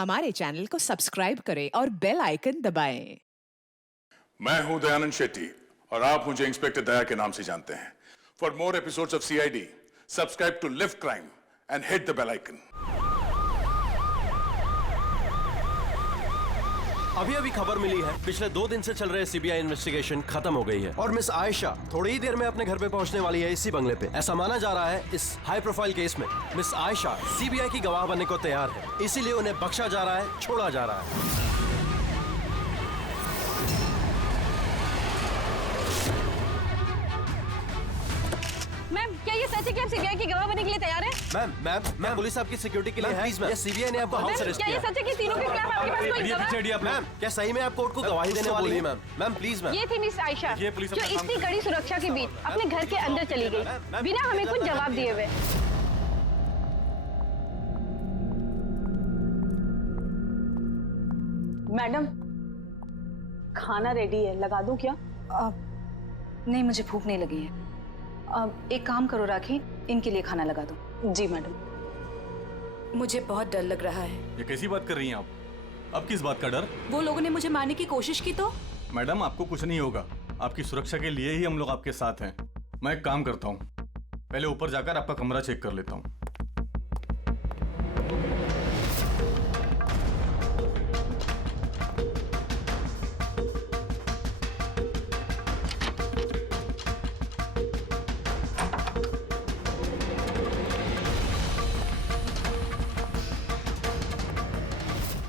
हमारे चैनल को सब्सक्राइब करें और बेल आइकन दबाएं। मैं हूं दयानंद शेट्टी और आप मुझे इंस्पेक्टर दया के नाम से जानते हैं। For more episodes of CID, subscribe to lift crime and hit the bell icon. अभी खबर मिली है, पिछले 2 दिन से चल रहे सीबीआई इन्वेस्टिगेशन खत्म हो गई है और मिस आयशा थोड़ी ही देर में अपने घर पे पहुंचने वाली है इसी बंगले पे। ऐसा माना जा रहा है इस हाई प्रोफाइल केस में मिस आयशा सीबीआई की गवाह बनने को तैयार है, इसीलिए उन्हें बख्शा जा रहा है, छोड़ा जा रहा है। मैम, क्या ये सच है कि आप सीबीआई की गवाह बनने के लिए तैयार हैं? मैम पुलिस आपकी सिक्योरिटी के लिए है। ये सीबीआई ने आपको हाउस अरेस्ट क्या किया। ये सच है कि तीनों के खिलाफ आपके पास कोई गवाह? मैम, क्या सही में आप कोर्ट को गवाही देने वाली है? Ma'am please ma'am. ये थी मिस आयशा जो इतनी कड़ी सुरक्षा के बीच अपने घर के अंदर चली गई बिना हमें कुछ जवाब दिए हुए। मैडम, खाना रेडी है, लगा दूं क्या? नहीं, मुझे भूख नहीं लगी है। एक काम करो राखी, इनके लिए खाना लगा दो। जी मैडम। मुझे बहुत डर लग रहा है। ये कैसी बात कर रही हैं आप? अब किस बात का डर? वो लोगों ने मुझे मारने की कोशिश की तो? मैडम, आपको कुछ नहीं होगा। आपकी सुरक्षा के लिए ही हम लोग आपके साथ हैं। मैं एक काम करता हूँ, पहले ऊपर जाकर आपका कमरा चेक कर लेता हूँ।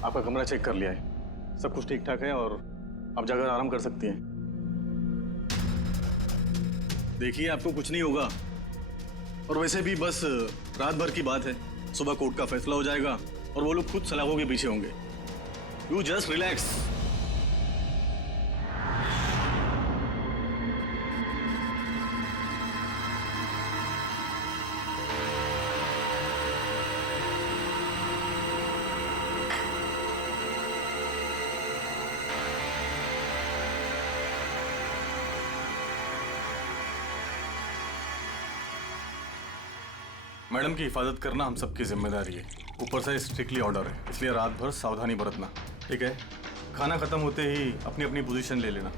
आपका कमरा चेक कर लिया है, सब कुछ ठीक ठाक है और आप जाकर आराम कर सकती हैं। देखिए, आपको कुछ नहीं होगा और वैसे भी बस रात भर की बात है। सुबह कोर्ट का फैसला हो जाएगा और वो लोग खुद सलाखों के पीछे होंगे। You just relax. मैडम की हिफाजत करना हम सबकी जिम्मेदारी है। ऊपर से स्ट्रिक्टली ऑर्डर है, इसलिए रात भर सावधानी बरतना, ठीक है? खाना खत्म होते ही अपनी अपनी पोजीशन ले लेना।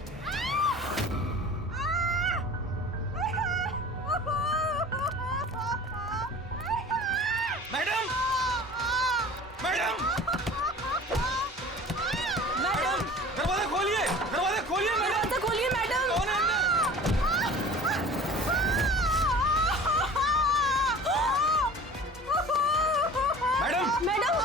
मैडम, मैडम, मैडम, दरवाजा खोलिए, दरवाजा खोलिए मैडम, दरवाजा खोलिए मैडम। कौन है अंदर? मैडम, मैडम,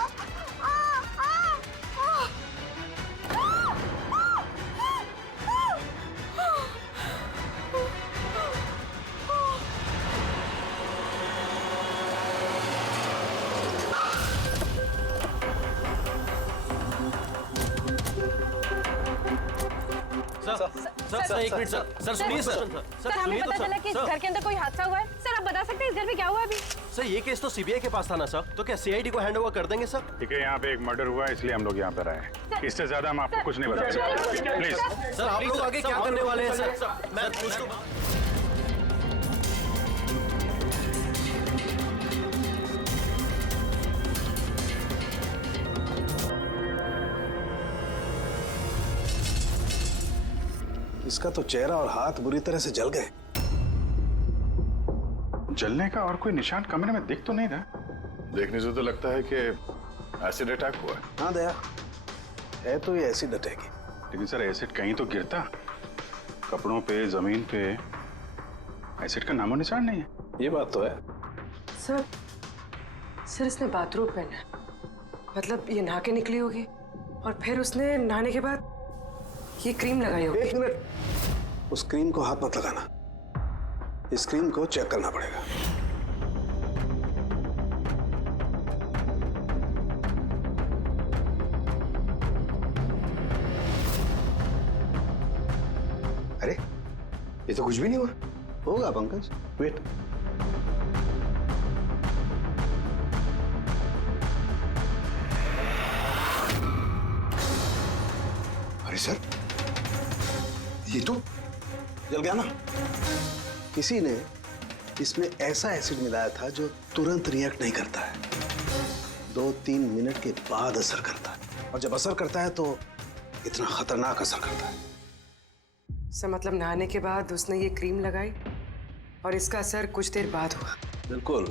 सर एक मिनट सर सुनिए सर हमें पता चला कि इस घर के अंदर कोई हादसा हुआ है। सर आप बता सकते हैं इस घर में क्या हुआ अभी? सर ये केस तो सीबीआई के पास था ना सर, तो क्या सीआईडी को हैंड ओवर कर देंगे सर? ठीक है, यहाँ पे एक मर्डर हुआ है इसलिए हम लोग यहाँ पर आए हैं। इससे ज्यादा हम आपको कुछ नहीं बता सकते। प्लीज सर आप लोग आगे क्या करने वाले हैं सर? मैं कुछ तो इसका तो चेहरा और हाथ बुरी तरह से जल गए। जलने का और कोई निशान कमरे में दिख तो नहीं रहा। देखने से तो लगता है कि एसिड अटैक हुआ है। हाँ दया, है तो ये एसिड अटैक ही। लेकिन सर एसिड कहीं तो गिरता, कपड़ों पे, जमीन पे एसिड का नामो निशान नहीं है। ये बात तो है। सर इसने बाथरूम पहना है, मतलब ये नहा के निकली होगी और फिर उसने नहाने के बाद ये क्रीम लगाई होगी। एक मिनट, उस क्रीम को हाथ मत लगाना, इस क्रीम को चेक करना पड़ेगा। अरे ये तो कुछ भी नहीं हुआ। होगा पंकज, वेट। अरे सर, ये तो जल गया ना। किसी ने इसमें ऐसा एसिड मिलाया था जो तुरंत रिएक्ट नहीं करता है। 2-3 मिनट के बाद असर करता है, और जब असर करता है तो इतना खतरनाक असर करता है। सर मतलब नहाने के बाद उसने ये क्रीम लगाई और इसका असर कुछ देर बाद हुआ। बिल्कुल,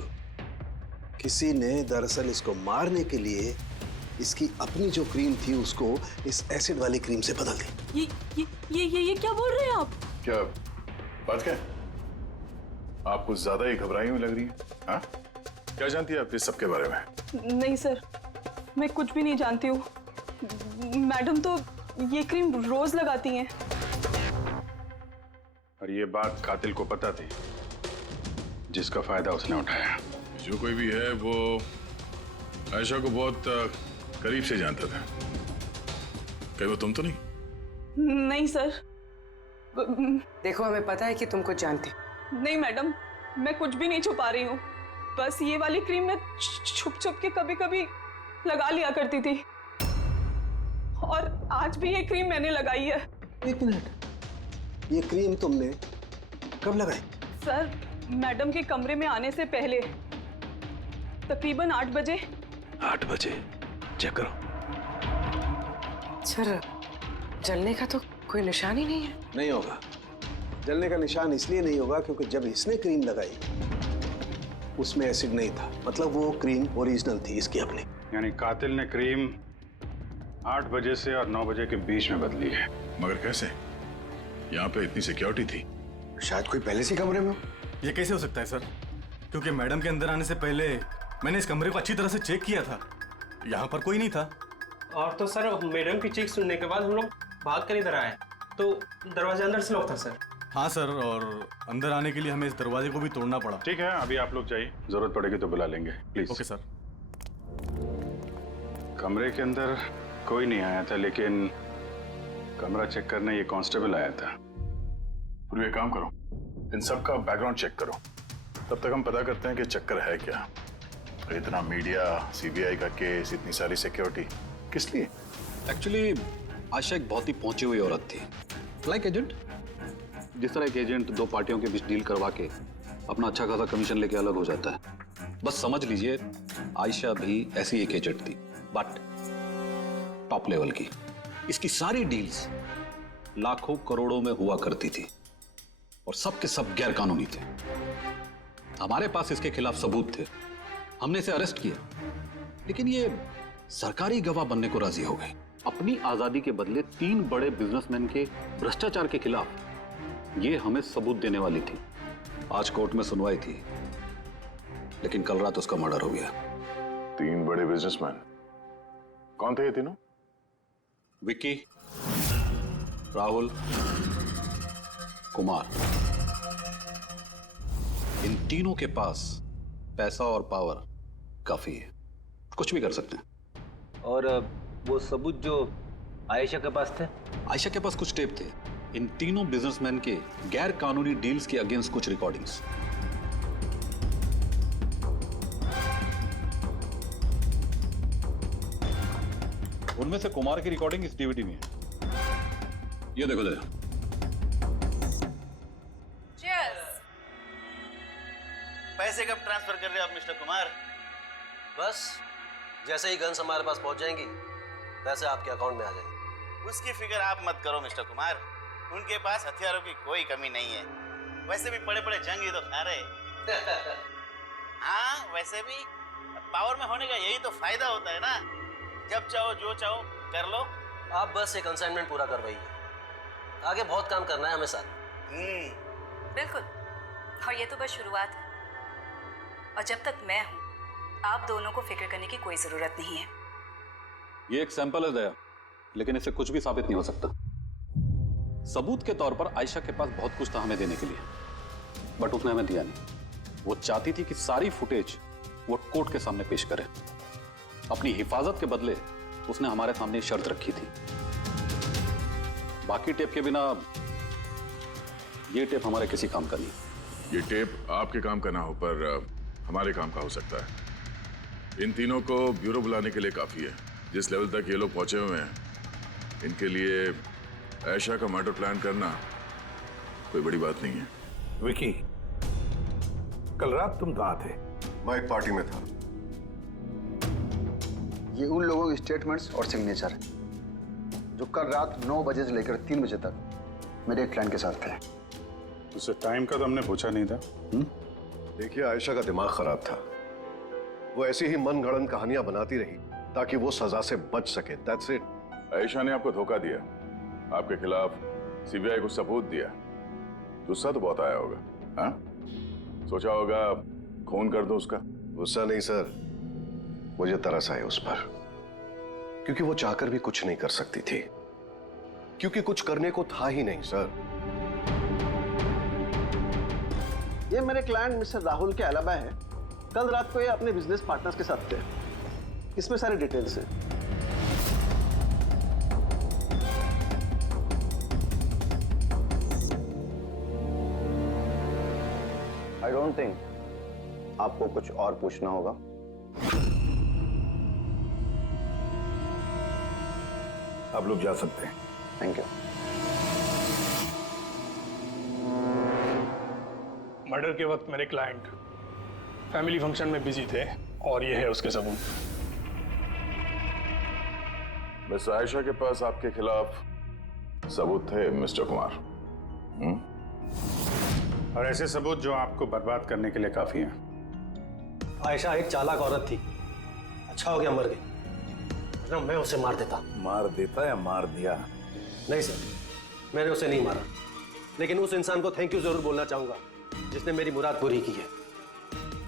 किसी ने दरअसल इसको मारने के लिए इसकी अपनी जो क्रीम थी उसको इस एसिड वाली क्रीम से बदल दी। ये क्या बोल रहे हैं आप? क्या बात क्या? आप कुछ ज्यादा ही घबराई हुई लग रही है। हाँ? क्या जानती है आप इस सब के बारे में? नहीं सर, मैं कुछ भी नहीं जानती हूँ। मैडम तो ये क्रीम रोज लगाती हैं। और ये बात कातिल को पता थी, जिसका फायदा उसने उठाया। जो कोई भी है वो आयशा को बहुत करीब से जानता था। कहीं वो तुम तो नहीं? नहीं सर। देखो हमें पता है कि तुम कुछ जानते। नहीं मैडम, मैं कुछ भी नहीं छुपा रही हूँ। बस ये वाली क्रीम मैं छुप छुप के कभी कभी लगा लिया करती थी, और आज भी ये क्रीम मैंने लगाई है। 1 मिनट, ये क्रीम तुमने कब लगाई? सर, मैडम के कमरे में आने से पहले तकरीबन 8 बजे। 8 बजे? चेक करो। सर जलने का तो कोई निशान ही नहीं है। नहीं होगा। जलने का निशान इसलिए नहीं होगा क्योंकि जब इसने क्रीम लगाई उसमें एसिड नहीं था, मतलब वो क्रीम ओरिजिनल थी, इसकी अपनी। यानी कातिल ने क्रीम 8 बजे से और 9 बजे के बीच में बदली है। मगर कैसे? यहाँ पे इतनी सिक्योरिटी थी। शायद कोई पहले से कमरे में हो। ये कैसे हो सकता है सर? क्योंकि मैडम के अंदर आने से पहले मैंने इस कमरे को अच्छी तरह से चेक किया था। यहाँ पर कोई नहीं था। और तो सर मैडम की चीख सुनने के बाद हम लोग भाग कर इधर आए, तो दरवाजा अंदर से लॉक था सर। हाँ सर, और अंदर आने के लिए हमें इस दरवाजे को भी तोड़ना पड़ा। ठीक है, अभी आप लोग जाइए, जरूरत पड़ेगी तो बुला लेंगे, प्लीज। Okay sir. कमरे के अंदर कोई नहीं आया था, लेकिन कमरा चेक करने ये कांस्टेबल आया था। फिर ये काम करो, इन सब का बैकग्राउंड चेक करो, तब तक हम पता करते हैं कि चक्कर है क्या। इतना मीडिया, सीबीआई का केस, इतनी सारी सिक्योरिटी किस लिए? एक्चुअली आशा एक बहुत ही पहुंची हुई औरत थी, लाइक एजेंट। जिस तरह एक एजेंट 2 पार्टियों के बीच डील करवा के अपना अच्छा खासा कमीशन लेके अलग हो जाता है, बस समझ लीजिए आयशा भी ऐसी एक एजेंट थी, बट टॉप लेवल की। इसकी सारी डील्स लाखों करोड़ों में हुआ करती थी और सब के सब गैर कानूनी थे। हमारे पास इसके खिलाफ सबूत थे, हमने इसे अरेस्ट किया, लेकिन ये सरकारी गवाह बनने को राजी हो गई। अपनी आजादी के बदले 3 बड़े बिजनेसमैन के भ्रष्टाचार के खिलाफ ये हमें सबूत देने वाली थी। आज कोर्ट में सुनवाई थी, लेकिन कल रात उसका मर्डर हो गया। 3 बड़े बिजनेसमैन? कौन थे ये तीनों? विक्की, राहुल, कुमार। इन तीनों के पास पैसा और पावर काफी है, कुछ भी कर सकते हैं। और वो सबूत जो आयशा के पास थे? आयशा के पास कुछ टेप थे, इन तीनों बिजनेसमैन के गैर कानूनी डील्स के अगेंस्ट कुछ रिकॉर्डिंग्स। उनमें से कुमार की रिकॉर्डिंग इस डीवीडी में है, ये देखो जरा। पैसे कब ट्रांसफर कर रहे हो आप मिस्टर कुमार? बस जैसे ही गन्स हमारे पास पहुंच जाएंगी पैसे आपके अकाउंट में आ जाएंगे। उसकी फिक्र आप मत करो मिस्टर कुमार, उनके पास हथियारों की कोई कमी नहीं है। वैसे भी बड़े बड़े जंग ही तो खा रहे। हाँ वैसे भी पावर में होने का यही तो फायदा होता है ना, जब चाहो जो चाहो कर लो। आप बस एक कंसाइनमेंट पूरा करवाइए, आगे बहुत काम करना है हमें साथ। बिल्कुल, और ये तो बस शुरुआत है, और जब तक मैं हूं आप दोनों को फिक्र करने की कोई जरूरत नहीं है। ये एक सैंपल है दया, लेकिन इससे कुछ भी साबित नहीं हो सकता। सबूत के तौर पर आयशा के पास बहुत कुछ था हमें देने के लिए, बट उसने हमें दिया नहीं। वो चाहती थी कि सारी फुटेज वो कोर्ट के सामने पेश करे। अपनी हिफाजत के बदले उसने हमारे सामने शर्त रखी थी। बाकी टेप के बिना ये टेप हमारे किसी काम का नहीं। ये टेप आपके काम का ना हो पर हमारे काम का हो सकता है। इन तीनों को ब्यूरो बुलाने के लिए काफी है। जिस लेवल तक ये लोग पहुंचे हुए हैं, इनके लिए आयशा का मर्डर प्लान करना कोई बड़ी बात नहीं है। विकी, कल रात तुम कहाँ थे? मैं एक पार्टी में था। ये उन लोगों के स्टेटमेंट्स और सिग्नेचर है जो कल रात 9 बजे से लेकर 3 बजे तक मेरे एक क्लाइंट के साथ थे। उससे टाइम का तो हमने पूछा नहीं था। देखिए, आयशा का दिमाग खराब था। वो ऐसी ही मनगढ़ंत कहानियां बनाती रही ताकि वो सजा से बच सके। That's it. आयशा ने आपको धोखा दिया, आपके खिलाफ सीबीआई को सबूत दिया। गुस्सा तो बहुत आया होगा, हाँ? सोचा होगा खून कर दो उसका। गुस्सा नहीं सर, मुझे तरस आया उस पर, क्योंकि वो चाहकर भी कुछ नहीं कर सकती थी, क्योंकि कुछ करने को था ही नहीं सर। ये मेरे क्लाइंट मिस्टर राहुल के अलावा है। कल रात को ये अपने बिजनेस पार्टनर्स के साथ थे। इसमें सारी डिटेल्स हैं। आई डोंट थिंक आपको कुछ और पूछना होगा। आप लोग जा सकते हैं। Thank you. मर्डर के वक्त मेरे क्लाइंट फैमिली फंक्शन में बिजी थे और ये है उसके सबूत। मिस आयशा के पास आपके खिलाफ सबूत थे मिस्टर कुमार। और ऐसे सबूत जो आपको बर्बाद करने के लिए काफी हैं। आयशा एक चालाक औरत थी। अच्छा हो गया मर गई, वरना मैं उसे मार देता। मार देता या मार दिया? नहीं सर, मैंने उसे नहीं मारा, लेकिन उस इंसान को थैंक यू जरूर बोलना चाहूंगा जिसने मेरी मुराद पूरी की है।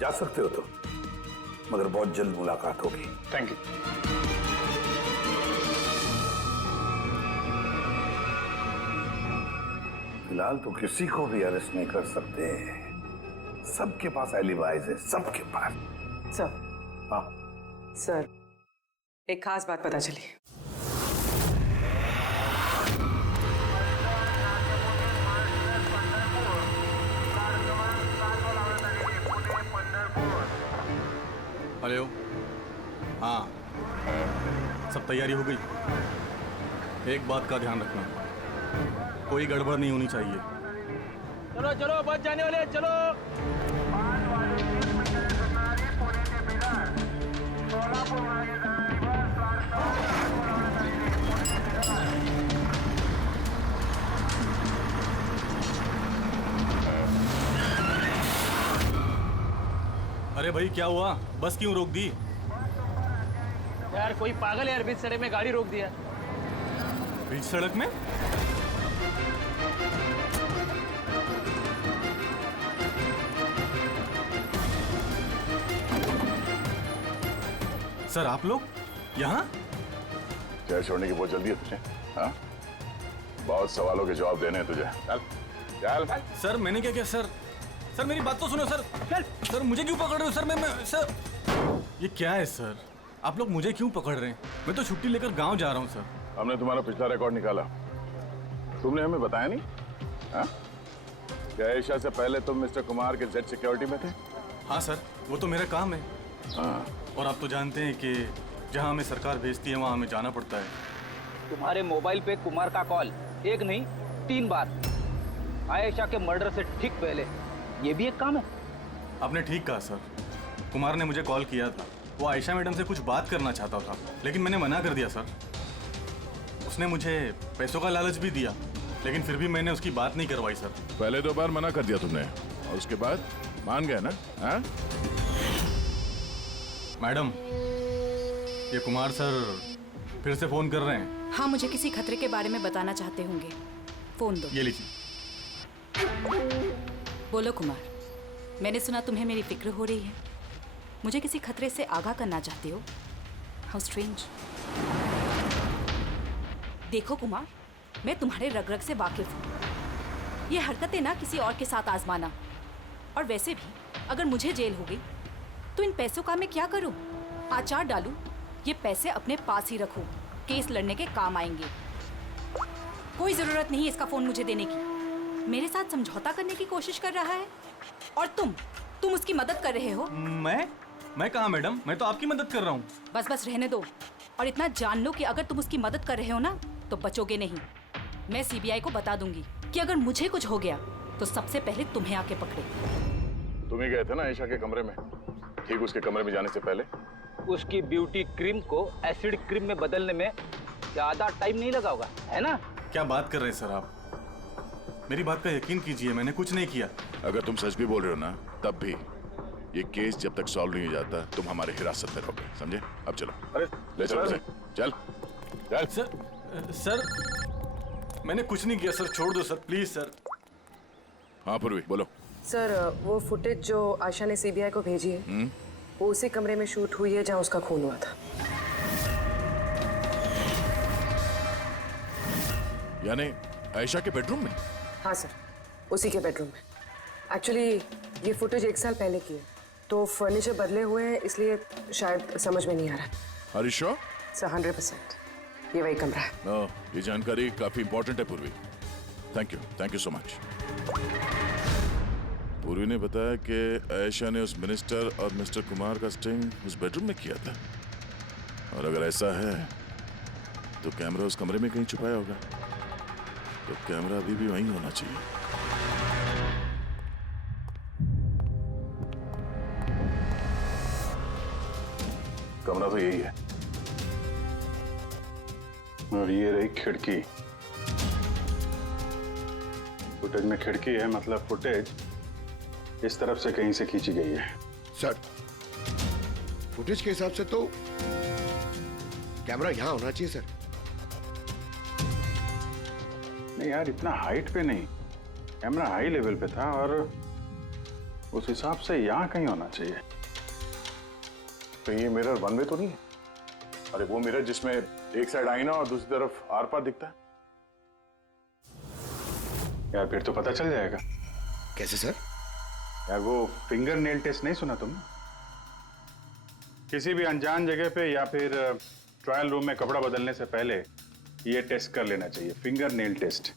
जा सकते हो तो, मगर बहुत जल्द मुलाकात होगी। Thank you. फिलहाल तो किसी को भी अरेस्ट नहीं कर सकते। सबके पास एलिबाइज है, सबके पास। सर। हाँ सर, एक खास बात पता चली। हेलो। हाँ, सब तैयारी हो गई। एक बात का ध्यान रखना, कोई गड़बड़ नहीं होनी चाहिए। चलो चलो, बच जाने वाले, चलो। अरे भाई क्या हुआ? बस क्यों रोक दी? यार कोई पागल है यार, बीच सड़क में गाड़ी रोक दिया। बीच सड़क में? सर आप लोग यहाँ? क्या छोड़ने की बहुत जल्दी है तुझे? हाँ? बहुत सवालों के जवाब देने हैं तुझे। चल चल। सर मैंने क्या किया सर? सर मेरी बात तो सुनो सर। सर मुझे क्यों पकड़ रहे हो सर? मैं सर, ये क्या है सर? आप लोग मुझे क्यों पकड़ रहे हैं? मैं तो छुट्टी लेकर गांव जा रहा हूँ सर। हमने तुम्हारा पिछला रिकॉर्ड निकाला, तुमने हमें बताया नहीं। हाँ? क्या आयशा से पहले तुम मिस्टर कुमार के जेड सिक्योरिटी में थे? हाँ सर, वो तो मेरा काम है। हाँ। और आप तो जानते हैं कि जहाँ हमें सरकार भेजती है वहाँ हमें जाना पड़ता है। तुम्हारे मोबाइल पे कुमार का कॉल एक नहीं 3 बार, आयशा के मर्डर से ठीक पहले। ये भी एक काम है। आपने ठीक कहा सर, कुमार ने मुझे कॉल किया था। वो आयशा मैडम से कुछ बात करना चाहता था, लेकिन मैंने मना कर दिया सर। उसने मुझे पैसों का लालच भी दिया, लेकिन फिर भी मैंने उसकी बात नहीं करवाई सर। पहले 2 बार मना कर दिया तुमने और उसके बाद मान गए ना? हाँ? मैडम, ये कुमार सर फिर से फोन कर रहे हैं। हाँ, मुझे किसी खतरे के बारे में बताना चाहते होंगे। फोन दो। ये लीजिए। बोलो कुमार, मैंने सुना तुम्हें मेरी फिक्र हो रही है। मुझे किसी खतरे से आगाह करना चाहते हो? How strange. देखो कुमार, मैं तुम्हारे रग रग से वाकिफ हूँ। ये हरकतें ना किसी और के साथ आजमाना। और वैसे भी अगर मुझे जेल हो गई तो इन पैसों का मैं क्या करूँ? आचार डालूं, ये पैसे अपने पास ही रखो, केस लड़ने के काम आएंगे। कोई जरूरत नहीं इसका फोन मुझे देने की। मेरे साथ समझौता करने की कोशिश कर रहा है और तुम उसकी मदद कर रहे हो। मैं कहाँ मैडम, मैं तो आपकी मदद कर रहा हूँ। बस रहने दो और इतना जान लो कि अगर तुम उसकी मदद कर रहे हो ना तो बचोगे नहीं। मैं सीबीआई को बता दूंगी कि अगर मुझे कुछ हो गया तो सबसे पहले तुम्हें आके पकड़े। तुम ही गए थे ना आयशा के कमरे में, ठीक उसके कमरे में जाने से पहले? उसकी ब्यूटी क्रीम को एसिड क्रीम में बदलने में ज्यादा टाइम नहीं लगा होगा, है ना? क्या बात कर रहे हैं सर आप? मेरी बात का यकीन कीजिए, मैंने कुछ नहीं किया। अगर तुम सच भी बोल रहे हो ना, तब भी ये केस जब तक सॉल्व नहीं हो जाता तुम हमारे हिरासत में रहोगे, समझे? अब चलो, अरे ले चलो उसे। चल चल। सर मैंने कुछ नहीं किया सर, छोड़ दो सर, प्लीज सर। हाँ पूर्वी बोलो। सर वो फुटेज जो आयशा ने सीबीआई को भेजी है वो उसी कमरे में शूट हुई है जहाँ उसका खून हुआ था। यानी आयशा के बेडरूम में? हाँ सर, उसी के बेडरूम में। एक्चुअली ये फुटेज 1 साल पहले की है, तो फर्नीचर बदले हुए हैं, इसलिए शायद समझ में नहीं आ रहा। Are you sure? सर 100% ये वही कमरा है। ये जानकारी काफी इंपॉर्टेंट है पूर्वी। Thank you so much. पूर्वी ने बताया कि आयशा ने उस मिनिस्टर और मिस्टर कुमार का स्टिंग उस बेडरूम में किया था, और अगर ऐसा है तो कैमरा उस कमरे में कहीं छुपाया होगा, तो कैमरा अभी भी वहीं होना चाहिए। कमरा तो यही है, और ये रही खिड़की। फुटेज में खिड़की है, मतलब फुटेज इस तरफ से कहीं से खींची गई है। सर फुटेज के हिसाब से तो कैमरा यहां होना चाहिए सर। नहीं यार, इतना हाइट पे नहीं, कैमरा हाई लेवल पे था और उस हिसाब से यहाँ कहीं होना चाहिए। तो ये मिरर वन वे तो नहीं है? अरे वो मिरर जिसमें एक साइड आईना और दूसरी तरफ आर पार दिखता है। यार फिर तो पता चल जाएगा। कैसे सर? यार वो फिंगर नेल टेस्ट नहीं सुना तुमने? किसी भी अनजान जगह पे या फिर ट्रायल रूम में कपड़ा बदलने से पहले ये टेस्ट कर लेना चाहिए, फिंगर नेल टेस्ट।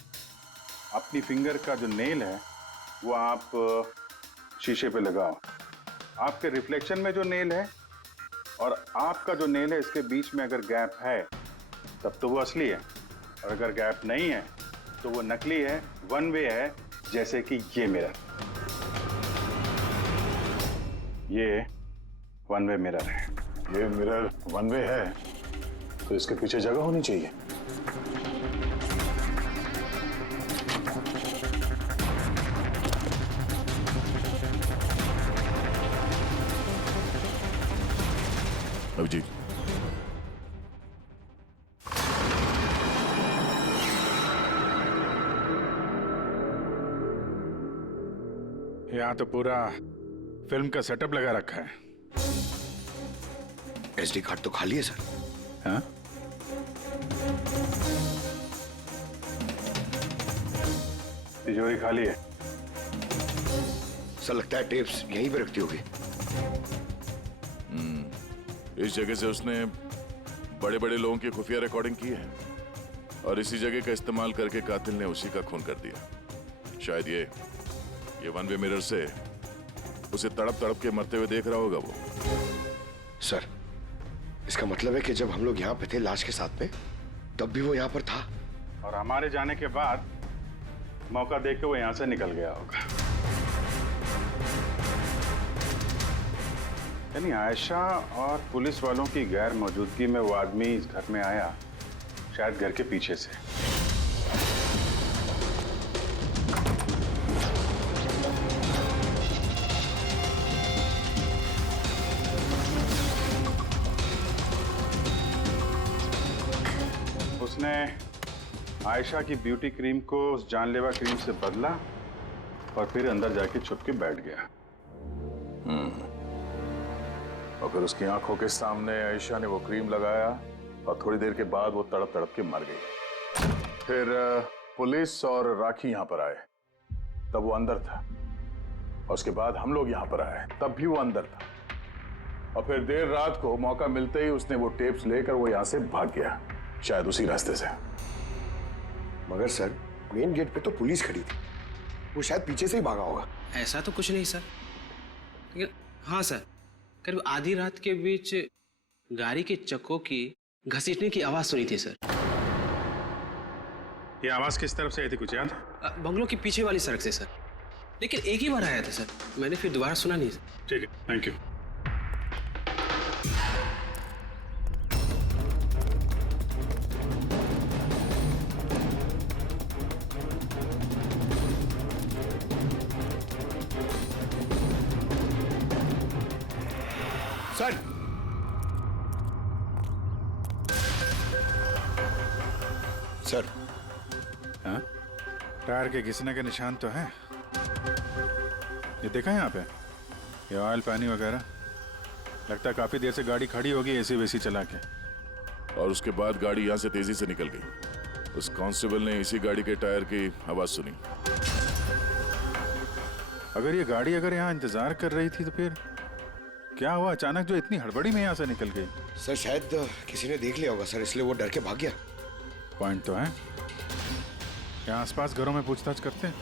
अपनी फिंगर का जो नेल है वो आप शीशे पे लगाओ, आपके रिफ्लेक्शन में जो नेल है और आपका जो नेल है इसके बीच में अगर गैप है तब तो वो असली है, और अगर गैप नहीं है तो वो नकली है, वन वे है, जैसे कि ये मिरर। ये वन वे मिरर है। ये मिरर वन वे है तो इसके पीछे जगह होनी चाहिए। अभिजीत, यहाँ तो पूरा फिल्म का सेटअप लगा रखा है। एसडी कार्ड तो खाली है सर। हाँ? तिजोरी खाली है। सर लगता है टेप्स यहीं पे रखती होगी। इस जगह से उसने बड़े बड़े लोगों की खुफिया रिकॉर्डिंग की है और इसी जगह का इस्तेमाल करके कातिल ने उसी का खून कर दिया। शायद ये वन वे मिरर से उसे तड़प तड़प के मरते हुए देख रहा होगा वो। सर इसका मतलब है कि जब हम लोग यहाँ पे थे लाश के साथ में तब भी वो यहाँ पर था, और हमारे जाने के बाद मौका देख के वो यहाँ से निकल गया होगा। यानी आयशा और पुलिस वालों की गैर मौजूदगी में वो आदमी इस घर में आया, शायद घर के पीछे से। उसने आयशा की ब्यूटी क्रीम को उस जानलेवा क्रीम से बदला और फिर अंदर जाके छुप के बैठ गया। और फिर उसकी आंखों के सामने आयशा ने वो क्रीम लगाया और थोड़ी देर के बाद वो तड़प तड़प के मर गई। फिर पुलिस और राखी यहाँ पर आए, तब वो अंदर था, और उसके बाद हम लोग यहाँ पर आए, तब भी वो अंदर था, और फिर देर रात को मौका मिलते ही उसने वो टेप्स लेकर वो यहाँ से भाग गया, शायद उसी रास्ते से। मगर सर मेन गेट पे तो पुलिस खड़ी थी, वो शायद पीछे से ही भागा होगा। ऐसा तो कुछ नहीं सर, लेकिन हाँ सर, करीब आधी रात के बीच गाड़ी के चक्कों की घसीटने की आवाज सुनी थी सर। ये आवाज किस तरफ से आई थी, कुछ याद? बंगलों की पीछे वाली सड़क से सर, लेकिन एक ही बार आया था सर, मैंने फिर दोबारा सुना नहीं सर। ठीक है, थैंक यू। सर। हाँ? टायर के घिसने के निशान तो हैं। ये देखा यहाँ पे, ये ऑयल पानी वगैरह। लगता है काफी देर से गाड़ी खड़ी होगी एसी वेसी चला के। और उसके बाद गाड़ी यहाँ से तेजी से निकल गई। उस कांस्टेबल ने इसी गाड़ी के टायर की आवाज सुनी। अगर ये गाड़ी यहाँ इंतजार कर रही थी तो फिर क्या हुआ अचानक जो इतनी हड़बड़ी में यहाँ से निकल गई? सर शायद किसी ने देख लिया होगा सर, इसलिए वो डर के भाग गया। पॉइंट तो है। यहाँ आसपास घरों में पूछताछ करते हैं।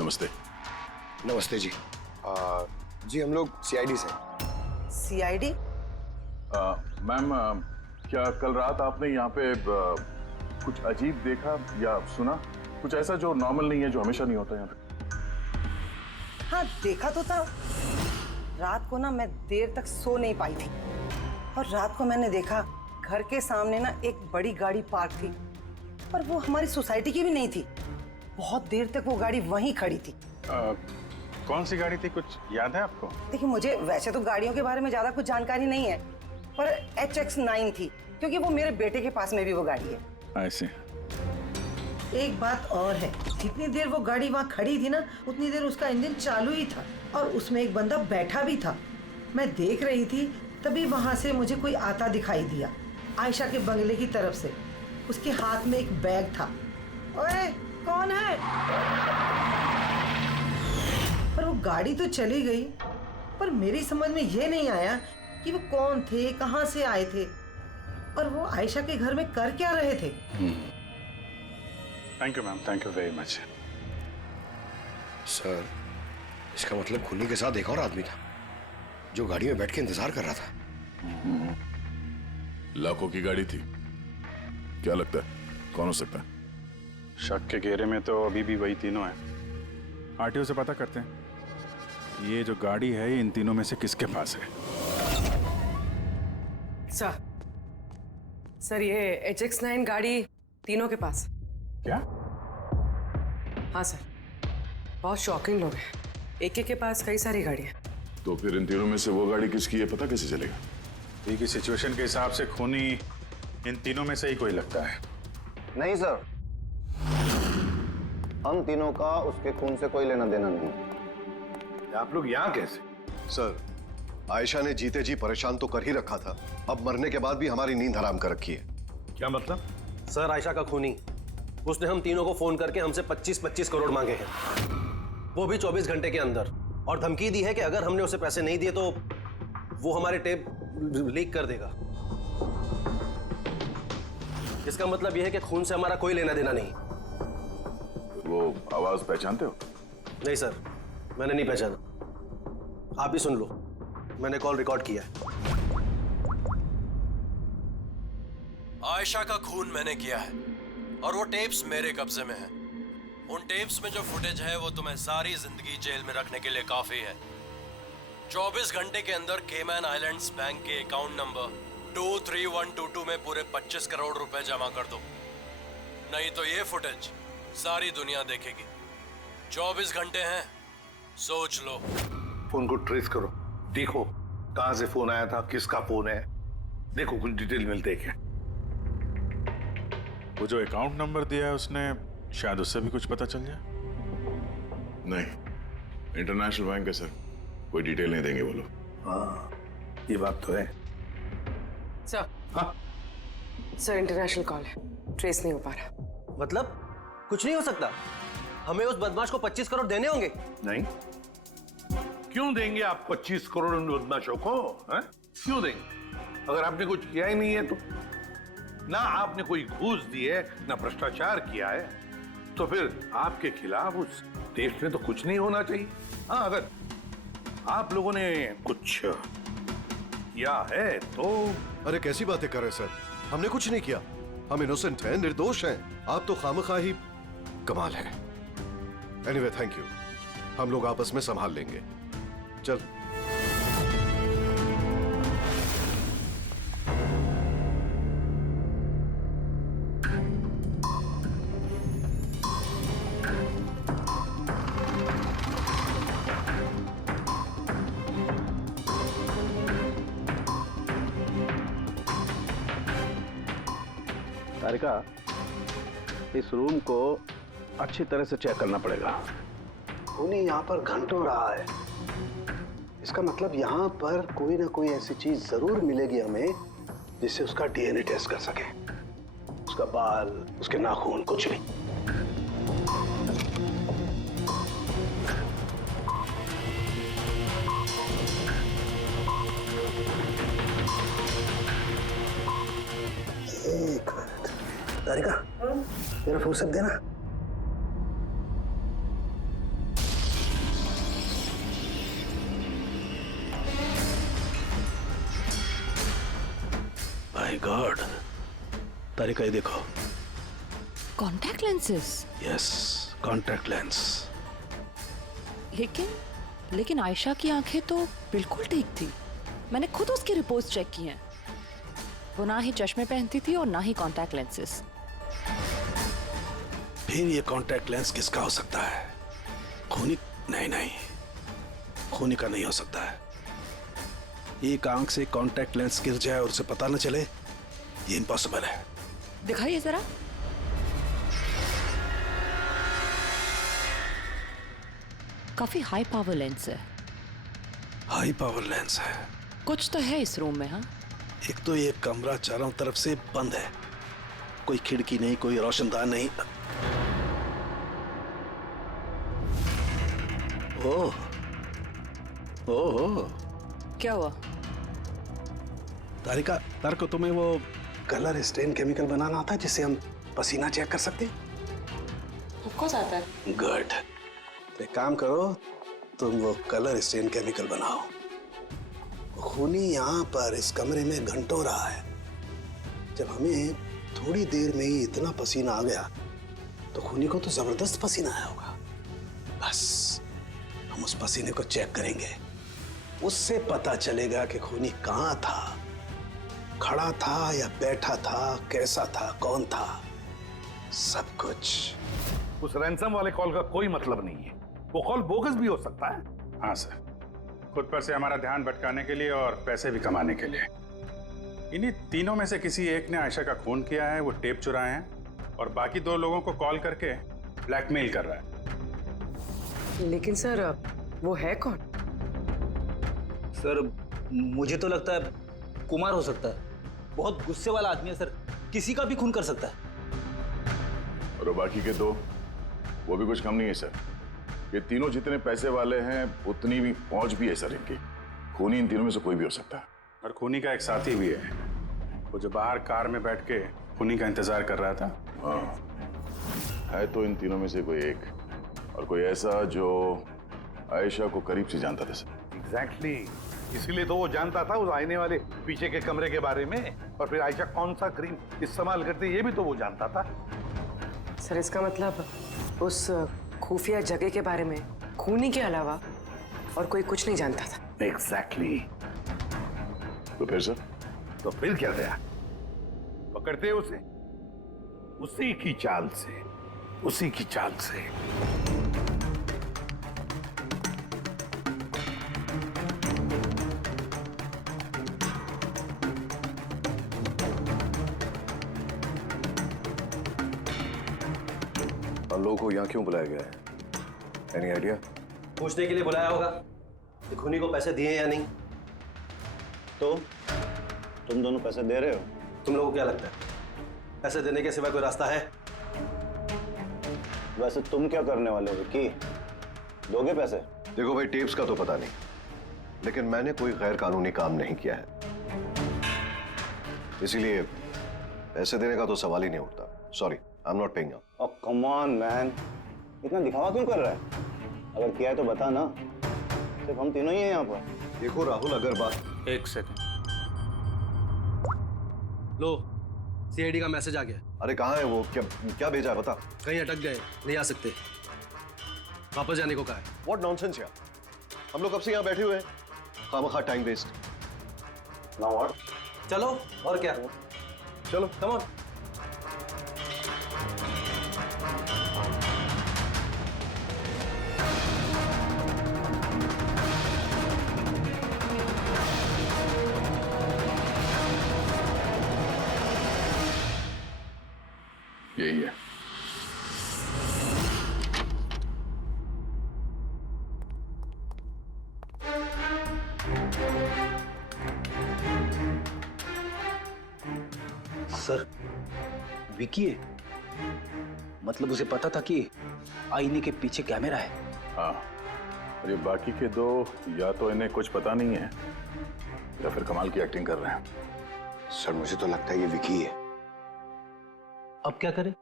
नमस्ते। नमस्ते जी। जी हम लोग सीआईडी से। सीआईडी? मैम, क्या कल रात आपने यहाँ पे कुछ अजीब देखा या सुना? कुछ ऐसा जो नॉर्मल नहीं है, जो हमेशा नहीं होता यहाँ पे? हाँ, देखा तो था। रात को ना मैं देर तक सो नहीं पाई थी और रात को मैंने देखा घर के सामने ना एक बड़ी गाड़ी पार्क थी, पर वो हमारी सोसाइटी की भी नहीं थी। बहुत देर तक वो गाड़ी वहीं खड़ी थी। कौन सी गाड़ी थी, कुछ याद है आपको? देखिए, मुझे वैसे तो गाड़ियों के बारे में ज्यादा कुछ जानकारी नहीं है, पर HX9 थी, क्योंकि वो मेरे बेटे के पास में भी वो गाड़ी है। ऐसे। एक बात और है, जितनी देर वो गाड़ी वहाँ खड़ी थी ना, उतनी देर उसका इंजन चालू ही था और उसमें एक बंदा बैठा भी था। मैं देख रही थी, तभी वहाँ से मुझे कोई आता दिखाई दिया, आयशा के बंगले की तरफ से। उसके हाथ में एक बैग था। ओए, कौन है? पर वो गाड़ी तो चली गई, पर मेरी समझ में ये नहीं आया कि वो कौन थे, कहाँ से आए थे और वो आयशा के घर में कर क्या रहे थे। Thank you ma'am, thank you very much. Sir, इसका मतलब खूनी के साथ एक और आदमी था जो गाड़ी में बैठ के इंतजार कर रहा था। लाखों की गाड़ी थी। क्या लगता है कौन हो सकता है? शक के घेरे में तो अभी भी वही तीनों हैं। आरटीओ से पता करते हैं ये जो गाड़ी है ये इन तीनों में से किसके पास है। सर, ये HX9 गाड़ी तीनों के पास। क्या? हाँ सर, बहुत शॉकिंग लोग हैं। एक के पास कई सारी गाड़ियाँ। तो फिर इन तीनों में से वो गाड़ी किसकी है पता कैसे चलेगा? अभी की सिचुएशन के हिसाब से खूनी इन तीनों में से ही कोई लगता है। नहीं सर, हम तीनों का उसके खून से कोई लेना देना नहीं। आप लोग यहाँ कैसे? सर, आयशा ने जीते जी परेशान तो कर ही रखा था, अब मरने के बाद भी हमारी नींद हराम कर रखी है। क्या मतलब? सर, आयशा का खूनी, उसने हम तीनों को फोन करके हमसे 25-25 करोड़ मांगे हैं, वो भी 24 घंटे के अंदर, और धमकी दी है कि अगर हमने उसे पैसे नहीं दिए तो वो हमारे टेप लीक कर देगा। इसका मतलब यह है कि खून से हमारा कोई लेना देना नहीं। वो आवाज पहचानते हो? नहीं सर, मैंने नहीं पहचाना। आप भी सुन लो, मैंने कॉल रिकॉर्ड किया है। आयशा का खून मैंने किया है और वो टेप्स मेरे कब्जे में है। उन टेप्स में जो फुटेज है वो तुम्हें सारी जिंदगी जेल में रखने के लिए काफी है। 24 घंटे के अंदर केमैन आइलैंड्स बैंक के अकाउंट नंबर 23122 में पूरे 25 करोड़ रुपए जमा कर दो, नहीं तो ये फुटेज सारी दुनिया देखेगी। 24 घंटे हैं, सोच लो। फोन को ट्रेस करो, देखो कहां से फोन आया था, किसका फोन है, देखो कुछ डिटेल मिलते हैं क्या। वो जो अकाउंट नंबर दिया है उसने, शायद उससे भी कुछ पता चल जाए। नहीं, इंटरनेशनल बैंक है सर, कोई डिटेल नहीं देंगे वो लोग। हाँ, ये बात तो है। सर, हाँ सर, इंटरनेशनल कॉल है, ट्रेस नहीं हो पा रहा। मतलब कुछ नहीं हो सकता? हमें उस बदमाश को 25 करोड़ देने होंगे? नहीं, क्यों देंगे आप 25 करोड़ उन बदमाशों को? है? क्यों देंगे? अगर आपने कुछ किया ही नहीं है तो, ना आपने कोई घूस दी है, ना भ्रष्टाचार किया है, तो फिर आपके खिलाफ उस देश में तो कुछ नहीं होना चाहिए। हाँ, अगर आप लोगों ने कुछ किया है तो। अरे कैसी बातें कर रहे सर, हमने कुछ नहीं किया, हम इनोसेंट हैं, निर्दोष हैं। आप तो खामखा ही कमाल है। एनीवे, थैंक यू, हम लोग आपस में संभाल लेंगे। चल। तारिका, इस रूम को अच्छी तरह से चेक करना पड़ेगा। खूनी यहाँ पर घंटों रहा है। इसका मतलब यहाँ पर कोई ना कोई ऐसी चीज जरूर मिलेगी हमें जिससे उसका डीएनए टेस्ट कर सके। उसका बाल, उसके नाखून, कुछ भी। एक मिनट तारिका, मेरा फुर्सत देना। माय गॉड तारिका, ये देखो। Contact lenses? Yes, contact lens. लेकिन आयशा की आंखें तो बिल्कुल ठीक थी। मैंने खुद उसकी रिपोर्ट्स चेक की हैं। वो ना ही चश्मे पहनती थी और ना ही कॉन्टैक्ट लेंसेज। फिर ये कॉन्टैक्ट लेंस किसका हो सकता है? खूनी? नहीं, खूनी का नहीं हो सकता है। एक आंख से कॉन्टैक्ट लेंस गिर जाए और उसे पता न चले, ये इम्पॉसिबल है। दिखाइए जरा। काफी हाई पावर लेंस है। हाई पावर लेंस है? कुछ तो है इस रूम में। हाँ, एक तो ये कमरा चारों तरफ से बंद है, कोई खिड़की नहीं, कोई रोशनदान नहीं। ओह, क्या हुआ? तारिका, तुम्हें वो कलर स्टेन केमिकल बनाना आता है जिससे हम पसीना चेक कर सकते हैं? ऑफकोर्स आता है। गुड। तो एक काम करो, तुम वो कलर स्टेन केमिकल बनाओ। खूनी यहाँ पर इस कमरे में घंटों रहा है। जब हमें थोड़ी देर में ही इतना पसीना आ गया तो खूनी को तो जबरदस्त पसीना आया होगा। बस हम उस पसीने को चेक करेंगे, उससे पता चलेगा कि खूनी कहाँ था, खड़ा था या बैठा था, कैसा था, कौन था, सब कुछ। उस रैंसम वाले कॉल का कोई मतलब नहीं है। वो कॉल बोगस भी हो सकता है। हाँ सर, खुद पर से हमारा ध्यान भटकाने के लिए और पैसे भी कमाने के लिए। इन्हीं तीनों में से किसी एक ने आयशा का खून किया है, वो टेप चुराए हैं और बाकी 2 लोगों को कॉल करके ब्लैकमेल कर रहा है। लेकिन सर, वो है कौन? सर, मुझे तो लगता है कुमार हो सकता है। बहुत गुस्से वाला आदमी है सर, किसी का भी खून कर सकता है। और वो बाकी के 2, वो भी कुछ कम नहीं है सर। ये तीनों जितने पैसे वाले हैं उतनी भी पहुंच भी है सर इनकी। खूनी इन तीनों में से कोई भी हो सकता है। और खूनी का एक साथी भी है, वो जो बाहर कार में बैठ के खूनी का इंतजार कर रहा था। हाँ, है तो इन तीनों में से कोई एक, और कोई ऐसा जो आयशा को करीब से जानता था सर। एग्जैक्टली, इसीलिए तो वो जानता था उस आईने वाले पीछे के कमरे के बारे में, और फिर आयशा कौन सा क्रीम इस्तेमाल करती ये भी तो वो जानता था। सर, इसका मतलब उस खुफिया जगह के बारे में खूनी के अलावा और कोई कुछ नहीं जानता था। एग्जैक्टली। तो फिर सर? तो फिर क्या गया? पकड़ते उसे, उसी की चाल से, उसी की चाल से। हम लोगों को यहाँ क्यों बुलाया गया है? Any idea? पूछने के लिए बुलाया होगा कि खूनी को पैसे दिए या नहीं। तो तुम दोनों पैसे दे रहे हो? तुम लोगों को क्या लगता है पैसे देने के सिवा कोई रास्ता है? वैसे तुम क्या करने वाले हो कि दोगे पैसे? देखो भाई, टेप्स का तो पता नहीं, लेकिन मैंने कोई गैर कानूनी काम नहीं किया है, इसीलिए पैसे देने का तो सवाल ही नहीं उठता। Sorry, I am not paying. Oh come on man, इतना दिखावा क्यों कर रहा है? अगर किया है तो बता ना, सिर्फ हम तीनों ही हैं यहाँ पर। देखो राहुल, अगर बात। एक सेकंड। लो, सीआईडी का मैसेज आ गया। अरे कहाँ है वो? क्या भेजा है बता। कहीं अटक गए, नहीं आ सकते, वापस जाने को कहा है। व्हाट नॉनसेंस यार, हम लोग कब से यहाँ बैठे हुए हैं, खामखा टाइम वेस्ट। Now what? चलो, और क्या? चलो कम ऑन। यही है। सर, विकी है? मतलब उसे पता था कि आईने के पीछे कैमरा है? हाँ, और ये बाकी के दो या तो इन्हें कुछ पता नहीं है या फिर कमाल की एक्टिंग कर रहे हैं। सर मुझे तो लगता है ये विकी है। अब क्या करें?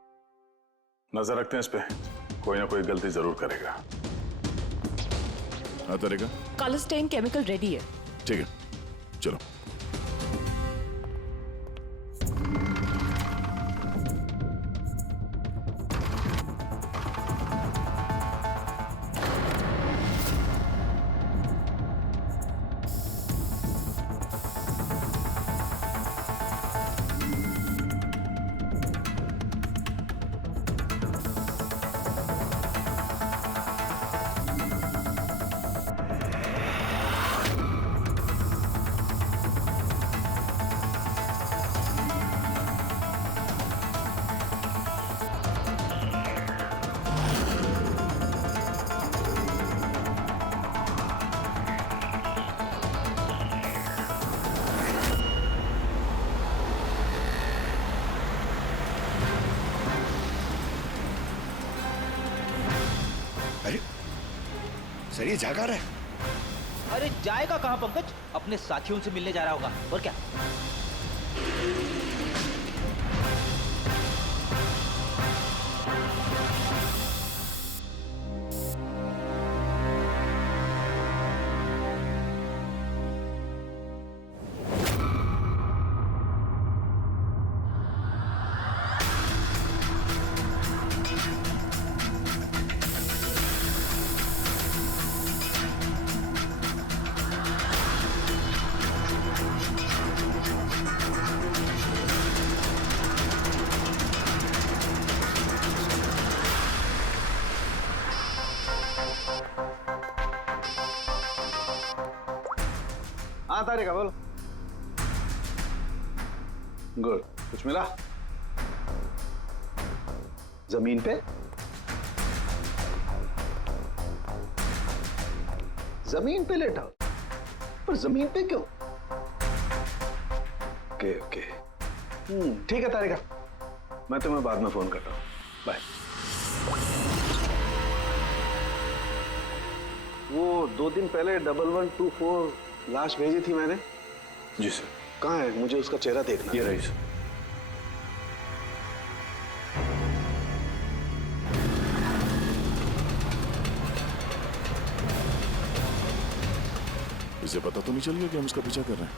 नजर रखते हैं इस पे, कोई ना कोई गलती जरूर करेगा। आता रहेगा। कलर स्टेन केमिकल रेडी है। ठीक है, चलो। सर ये जागा रहा है। अरे जाएगा कहाँ पंकज? अपने साथियों से मिलने जा रहा होगा, और क्या? हाँ तारिका बोलो। गुड, कुछ मिला? जमीन पे? जमीन पे लेटा? पर जमीन पे क्यों? ओके ओके, ठीक है तारिका, मैं तुम्हें बाद में फोन करता हूँ। बाय। वो 2 दिन पहले 1124 लाश भेजी थी मैंने। जी सर। कहाँ है? मुझे उसका चेहरा देखना। ये रही सर। इसे पता तो नहीं चल गया कि हम उसका पीछा कर रहे हैं?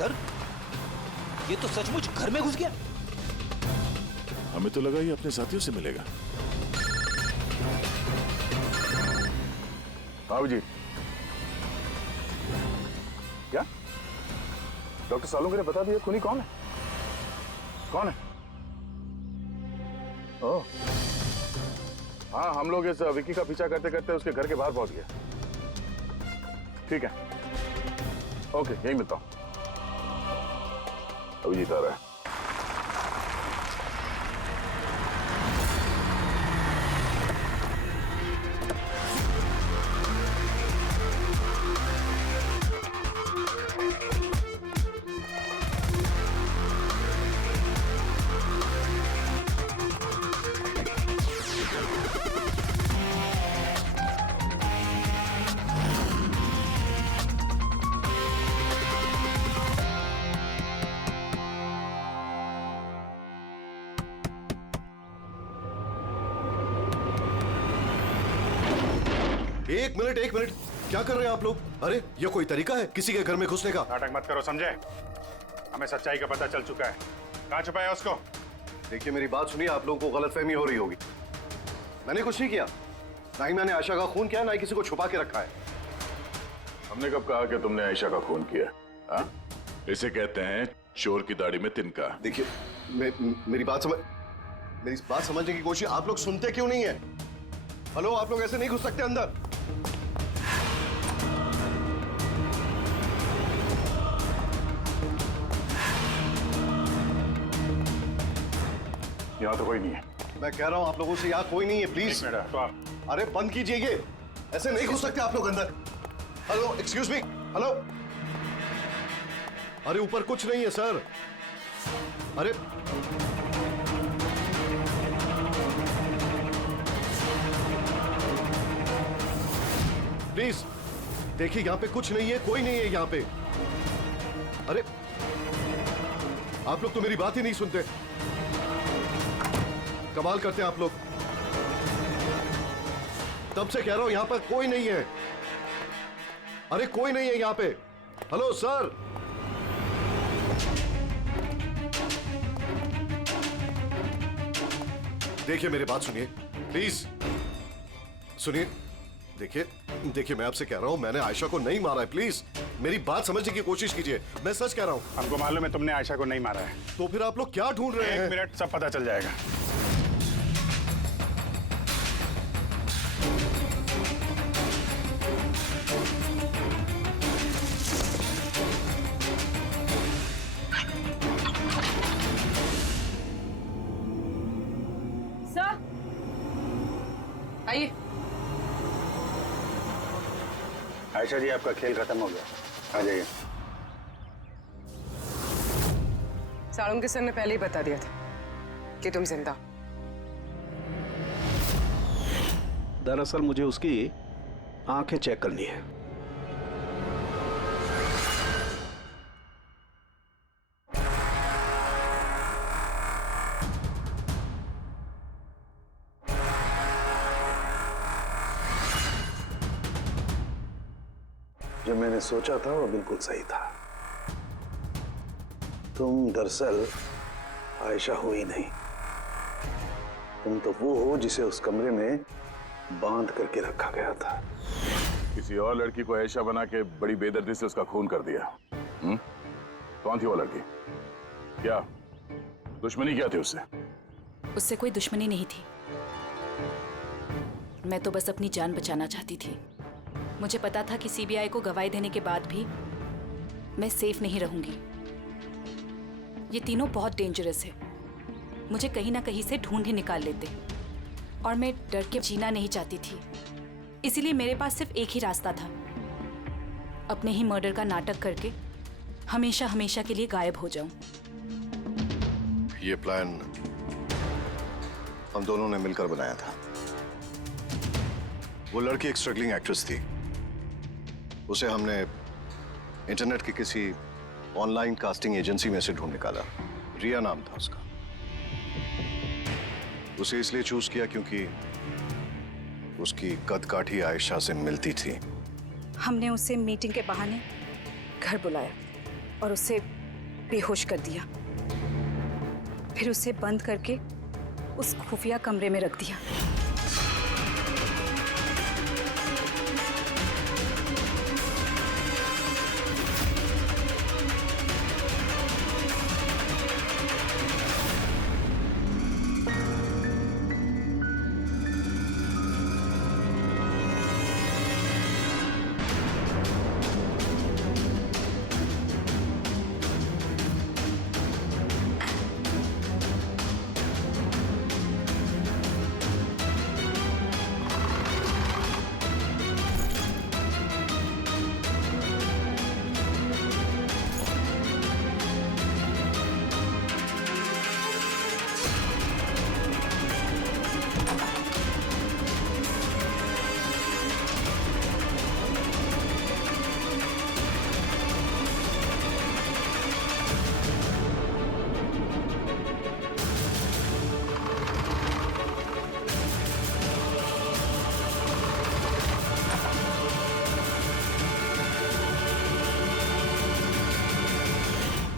सर, ये तो सचमुच घर में घुस गया। हमें तो लगा ये अपने साथियों से मिलेगा। बाबू जी, क्या डॉक्टर सालों ने बता दिया खूनी कौन है? कौन है? ओह, हाँ, हम लोग इस विकी का पीछा करते करते उसके घर के बाहर पहुंच गए। ठीक है, ओके, यही मिलता हूं। अभिजीत आ रहा है। एक मिनट, क्या कर रहे हैं आप लोग? अरे ये कोई तरीका है किसी के घर में घुसने का? नाटक मत करो, समझे? हमें सच्चाई का पता चल चुका है। कहाँ छुपाया उसको? देखिए मेरी बात सुनिए, आप लोगों को गलतफहमी हो रही होगी। मैंने कुछ नहीं किया, ना ही मैंने आयशा का खून किया, ना ही किसी को छुपा के रखा है। हमने कब कहा कि तुमने आयशा का खून किया? हाँ? इसे कहते हैं चोर की दाढ़ी में तिनका। देखिए मेरी बात समझ। मेरी बात समझने की कोशिश, आप लोग सुनते क्यों नहीं है? हेलो, आप लोग ऐसे नहीं घुस सकते अंदर। यहाँ तो कोई नहीं है। मैं कह रहा हूं आप लोगों से, यहाँ कोई नहीं है, प्लीज। अरे बंद कीजिए ये, ऐसे नहीं घुस सकते आप लोग अंदर। Hello, excuse me, hello. अरे ऊपर कुछ नहीं है सर। अरे प्लीज देखिए, यहां पे कुछ नहीं है, कोई नहीं है यहां पे। अरे आप लोग तो मेरी बात ही नहीं सुनते, कमाल करते हैं आप लोग। तब से कह रहा हूं यहां पर कोई नहीं है। अरे कोई नहीं है यहां पे। Hello sir. देखिए मेरी बात सुनिए प्लीज, सुनिए। देखिए मैं आपसे कह रहा हूं, मैंने आयशा को नहीं मारा है, प्लीज मेरी बात समझने की कोशिश कीजिए। मैं सच कह रहा हूं। हमको मालूम है तुमने आयशा को नहीं मारा है। तो फिर आप लोग क्या ढूंढ रहे हैं? 1 मिनट, सब पता चल जाएगा। सर आइए। आयशा जी, आपका खेल खत्म हो गया, आ जाइए। साळुंके सर ने पहले ही बता दिया था कि तुम जिंदा। दरअसल मुझे उसकी आंखें चेक करनी है। जो मैंने सोचा था वो बिल्कुल सही था। तुम दरअसल आयशा हो ही नहीं, तुम तो वो हो जिसे उस कमरे में बांध करके रखा गया था। किसी और लड़की को आयशा बना के बड़ी बेदर्दी से उसका खून कर दिया। कौन थी वो लड़की? क्या दुश्मनी क्या थी उससे? उससे कोई दुश्मनी नहीं थी। मैं तो बस अपनी जान बचाना चाहती थी। मुझे पता था कि सीबीआई को गवाही देने के बाद भी मैं सेफ नहीं रहूंगी। ये तीनों बहुत डेंजरस है, मुझे कहीं ना कहीं से ढूंढ ही निकाल लेते, और मैं डर के जीना नहीं चाहती थी। इसीलिए मेरे पास सिर्फ एक ही रास्ता था, अपने ही मर्डर का नाटक करके हमेशा हमेशा के लिए गायब हो जाऊं। ये प्लान हम दोनों ने मिलकर बनाया था। वो लड़की एक स्ट्रगलिंग एक्ट्रेस थी, उसे हमने इंटरनेट की किसी ऑनलाइन कास्टिंग एजेंसी में से ढूंढ निकाला। रिया नाम था उसका। उसे इसलिए चूज किया क्योंकि उसकी कद-काठी आयशा से मिलती थी। हमने उसे मीटिंग के बहाने घर बुलाया और उसे बेहोश कर दिया, फिर उसे बंद करके उस खुफिया कमरे में रख दिया।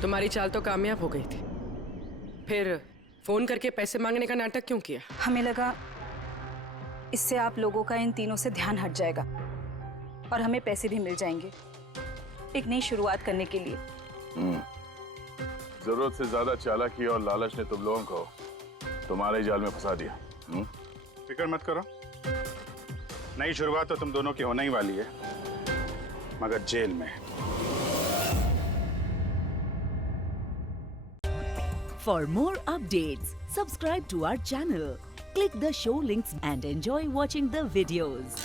तुम्हारी चाल तो कामयाब हो गई थी, फिर फोन करके पैसे मांगने का नाटक क्यों किया? हमें लगा इससे आप लोगों का इन तीनों से ध्यान हट जाएगा और हमें पैसे भी मिल जाएंगे एक नई शुरुआत करने के लिए। जरूरत से ज्यादा चालाकी और लालच ने तुम लोगों को तुम्हारे ही जाल में फंसा दिया। फिक्र मत करो, नई शुरुआत तो तुम दोनों की होने ही वाली है, मगर जेल में। For more updates, subscribe to our channel, click the show links and enjoy watching the videos.